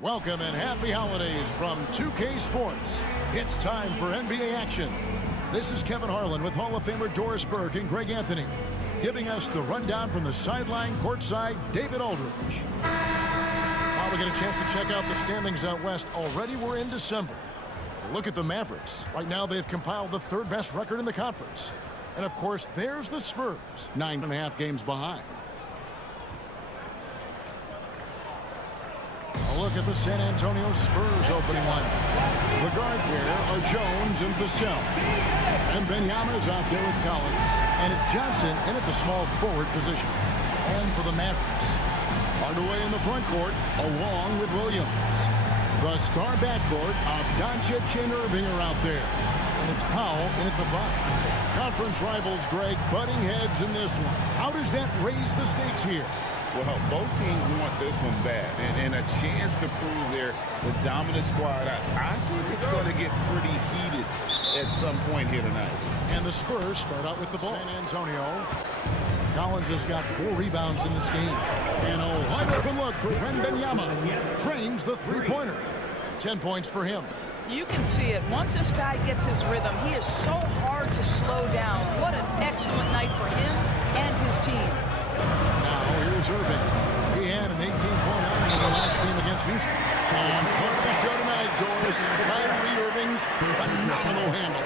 Welcome and happy holidays from 2K Sports. It's time for NBA action. This is Kevin Harlan with Hall of Famer Doris Burke and Greg Anthony, giving us the rundown from the sideline courtside, David Aldridge. Now we get a chance to check out the standings out west. Already we're in December. Look at the Mavericks. Right now they've compiled the third best record in the conference. And of course, there's the Spurs, 9.5 games behind. A look at the San Antonio Spurs opening line. The guard there are Jones and Vassell. And Wembanyama is out there with Collins. And it's Johnson in at the small forward position. And for the Mavericks, Hardaway in the front court along with Williams. The star backcourt of Doncic and Irving are out there. And it's Powell in at the 5. Conference rivals, Greg, butting heads in this one. How does that raise the stakes here? Well, both teams want this one bad, and a chance to prove they're the dominant squad. I think it's going to get pretty heated at some point here tonight. And the Spurs start out with the ball. San Antonio. Collins has got 4 rebounds in this game. And a wide open look for Wembanyama. Trains the three-pointer. 10 points for him. You can see it. Once this guy gets his rhythm, he is so hard to slow down. What an excellent night for him and his team. Now here's Irving. He had an 18-point outing in the last game against Houston. And part of the show tonight, Doris, Kyrie Irving's phenomenal handle.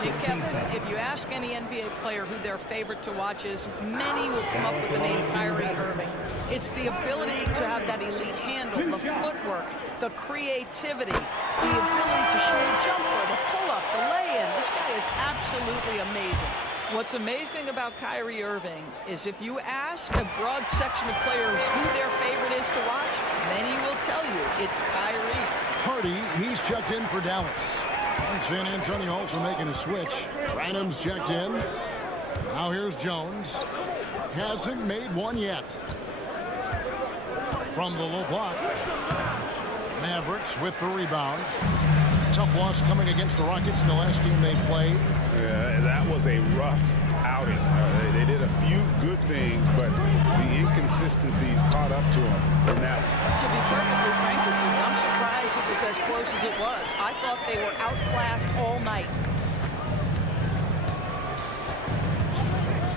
Hey, Kevin, if you ask any NBA player who their favorite to watch is, many will come up with the name Kyrie Irving. It's the ability to have that elite handle, the footwork, the creativity, the ability to shoot a jumper, the pull-up, the lay-in. This guy is absolutely amazing. What's amazing about Kyrie Irving is if you ask a broad section of players who their favorite is to watch, many will tell you it's Kyrie. Hardy, he's checked in for Dallas. And San Antonio also making a switch. Branham's checked in. Now here's Jones. Hasn't made one yet. From the low block. Mavericks with the rebound. Tough loss coming against the Rockets in the last game they played. Yeah, that was a rough outing. They did a few good things, but the inconsistencies caught up to them in that. To be perfectly frank with you, I'm surprised it was as close as it was. I thought they were outclassed all night.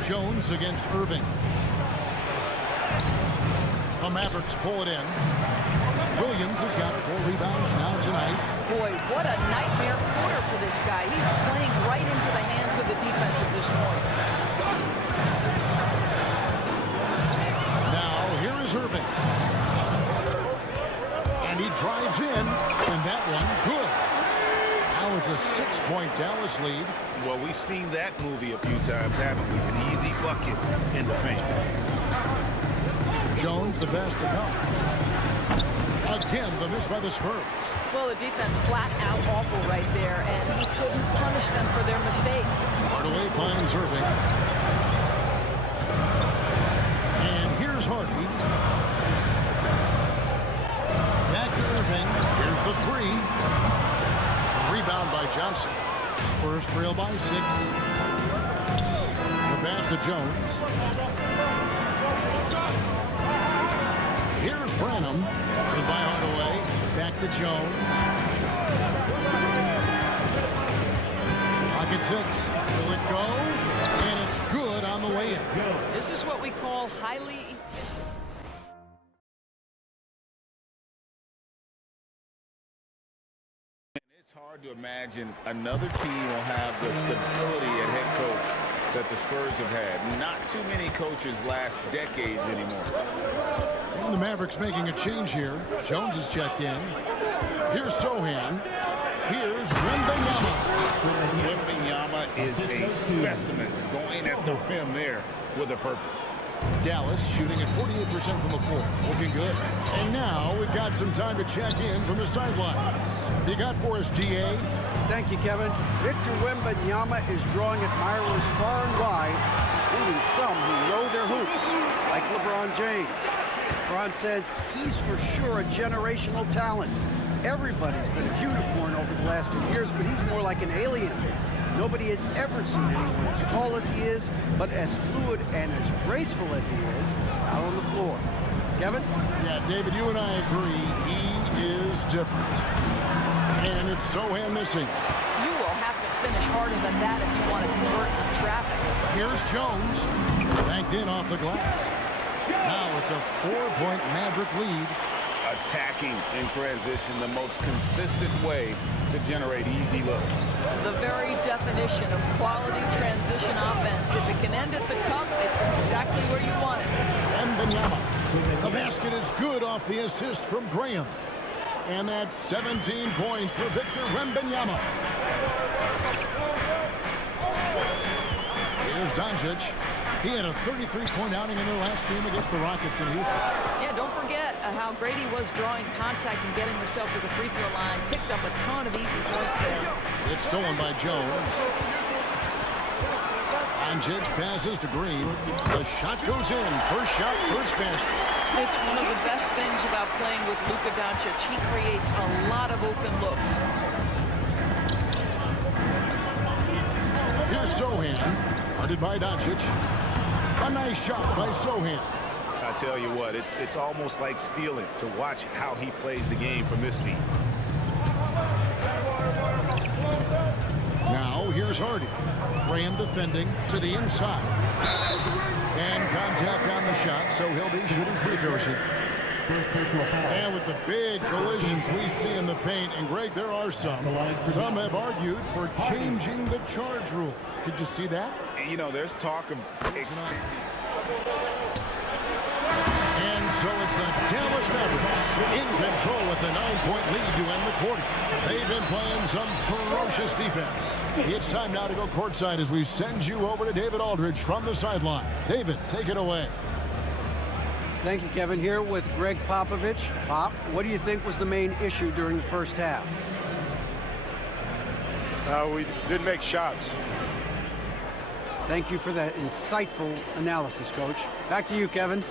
Jones against Irving. The Mavericks pull it in. Williams has got 4 rebounds now tonight. Boy, what a nightmare quarter for this guy. He's playing right into the hands of the defense at this point. Now, here is Irving. And he drives in, and that one, good. Now it's a 6-point Dallas lead. Well, we've seen that movie a few times, haven't we? An easy bucket in the paint. Jones, the best to come. Again, the miss by the Spurs. Well, the defense flat out awful right there, and he couldn't punish them for their mistake. Hardaway finds Irving. And here's Hardy. Back to Irving. Here's the 3. Rebound by Johnson. Spurs trail by 6. The pass to Jones. Here's Branham. By Hardaway. Back to Jones. Pocket 6. Will it go? And it's good on the way in. This is what we call highly efficient. It's hard to imagine another team will have the stability at head coach that the Spurs have had. Not too many coaches last decades anymore. And the Mavericks making a change here. Jones is checked in. Here's Sohan. Here's Wembanyama. Wembanyama is a specimen going at the rim there with a purpose. Dallas shooting at 48% from the floor. Looking good. And now we've got some time to check in from the sidelines. You got for us, DA? Thank you, Kevin. Victor Wembanyama is drawing admirers far and wide, including some who know their hoops, like LeBron James. LeBron says he's for sure a generational talent. Everybody's been a unicorn over the last few years, but he's more like an alien. Nobody has ever seen anyone as tall as he is, but as fluid and as graceful as he is out on the floor. Kevin? Yeah, David, you and I agree. He is different. And it's Sohan missing. You will have to finish harder than that if you want to convert in traffic. Here's Jones. Banked in off the glass. Now it's a 4-point Maverick lead. Attacking in transition, the most consistent way to generate easy looks. The very definition of quality transition offense. If it can end at the cup, it's exactly where you want it. Wembanyama. The basket is good off the assist from Graham. And that's 17 points for Victor Wembanyama. Here's Doncic. He had a 33-point outing in their last game against the Rockets in Houston. Yeah, don't forget how great he was drawing contact and getting himself to the free throw line. Picked up a ton of easy points there. It's stolen by Jones. Doncic passes to Green. The shot goes in. First shot, first basket. It's one of the best things about playing with Luka Doncic. He creates a lot of open looks. Here's Sohan, guarded by Doncic. A nice shot by Sohan. I tell you what, it's almost like stealing to watch how he plays the game from this seat. Now here's Hardy. Graham defending to the inside. And contact on the shot, so he'll be shooting free throws here. And with the big collisions we see in the paint, and Greg, there are some. Some have argued for changing the charge rules. Did you see that? And, you know, there's talk of... And so it's the Dallas Mavericks in control with the 9-point lead to end the quarter. They've been playing some ferocious defense. It's time now to go courtside as we send you over to David Aldridge from the sideline. David, take it away. Thank you, Kevin. Here with Greg Popovich. Pop, what do you think was the main issue during the first half? We didn't make shots. Thank you for that insightful analysis, Coach. Back to you, Kevin.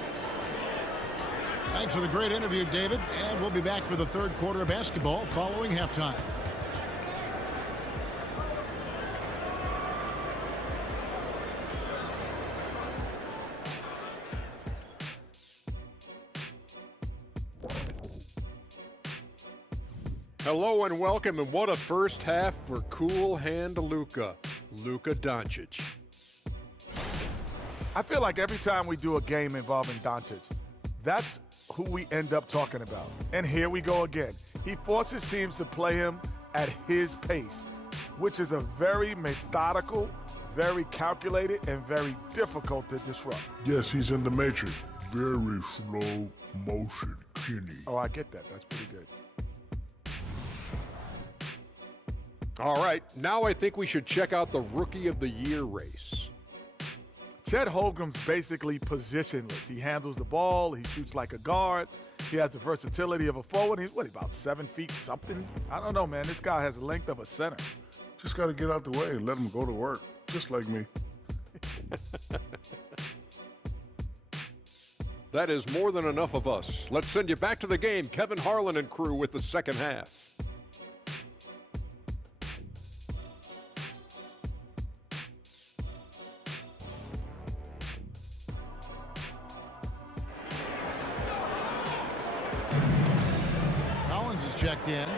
Thanks for the great interview, David. And we'll be back for the third quarter of basketball following halftime. Hello and welcome, and what a first half for cool hand Luka Doncic. I feel like every time we do a game involving Doncic, that's who we end up talking about. And here we go again. He forces teams to play him at his pace, which is a very methodical, very calculated, and very difficult to disrupt. Yes, he's in the matrix. Very slow motion, Kenny. Oh, I get that. That's pretty good. All right, now I think we should check out the Rookie of the Year race. Chet Holmgren's basically positionless. He handles the ball. He shoots like a guard. He has the versatility of a forward. He's, about 7 feet something? I don't know, man. This guy has the length of a center. Just got to get out the way and let him go to work, just like me. That is more than enough of us. Let's send you back to the game. Kevin Harlan and crew with the second half. Checked in.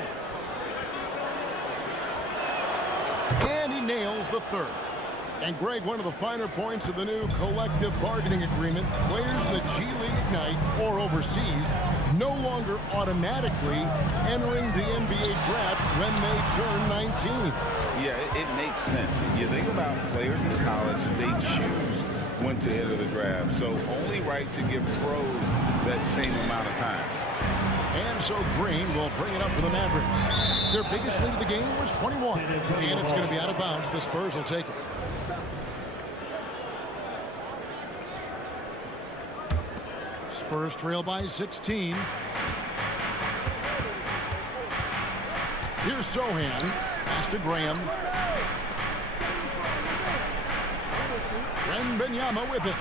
And he nails the third. And Greg, one of the finer points of the new collective bargaining agreement, players in the G League Ignite or overseas no longer automatically entering the NBA draft when they turn 19. Yeah, it makes sense. You think about players in college, they choose when to enter the draft. So only right to give pros that same amount of time. And so Green will bring it up for the Mavericks. Their biggest lead of the game was 21. And it's going to be out of bounds. The Spurs will take it. Spurs trail by 16. Here's Sohan. Pass to Graham. Wembanyama with it.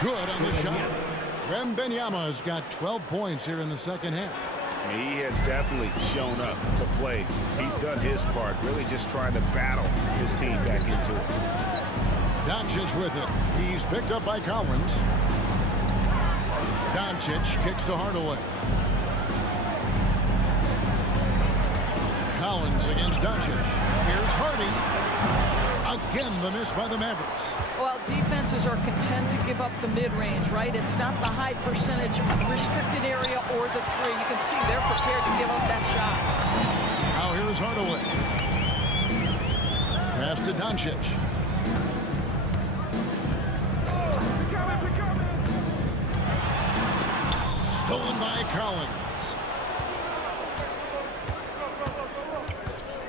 Good on the shot. Wembanyama has got 12 points here in the second half. He has definitely shown up to play. He's done his part, really just trying to battle his team back into it. Doncic with it. He's picked up by Collins. Doncic kicks to Hardaway. Collins against Doncic. Here's Hardy. Again, the miss by the Mavericks. Well, defenses are content to give up the mid-range, right? It's not the high percentage restricted area or the three. You can see they're prepared to give up that shot. Now here's Hardaway. Pass to Doncic. Stolen by Collins.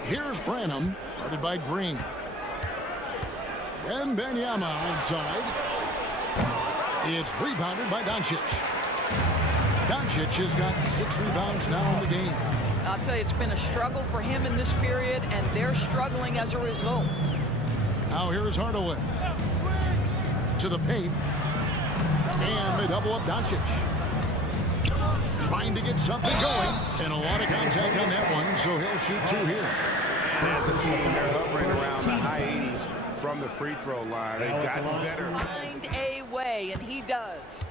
Here's Branham, guarded by Green. Wembanyama outside. It's rebounded by Doncic. Doncic has got 6 rebounds now in the game. I'll tell you, it's been a struggle for him in this period, and they're struggling as a result. Now here's Hardaway. To the paint. And they double up Doncic. Trying to get something going. And a lot of contact on that one, so he'll shoot 2 here. As a team, they're hovering around the high 80s from the free throw line. They've gotten better. Find a way, and he does.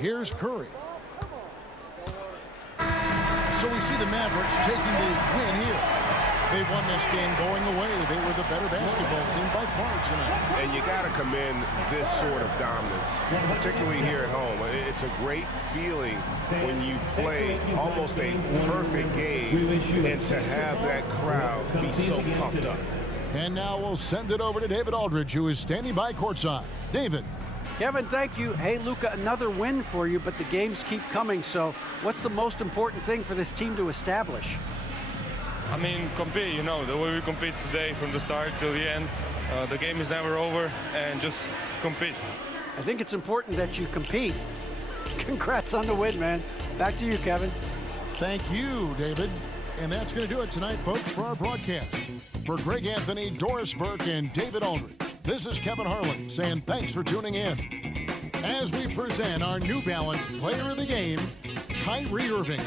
Here's Curry. So we see the Mavericks taking the win here. They won this game going away. They were the better basketball team by far tonight. And you got to commend this sort of dominance, particularly here at home. It's a great feeling when you play almost a perfect game and to have that crowd be so pumped up. And now we'll send it over to David Aldridge, who is standing by courtside. David. Kevin, thank you. Hey, Luka, another win for you, but the games keep coming. So what's the most important thing for this team to establish? I mean, compete, the way we compete today from the start till the end. The game is never over, and just compete. I think it's important that you compete. Congrats on the win, man. Back to you, Kevin. Thank you, David. And that's going to do it tonight, folks, for our broadcast. For Greg Anthony, Doris Burke, and David Aldridge, this is Kevin Harlan saying thanks for tuning in. As we present our New Balance Player of the Game, Kyrie Irving.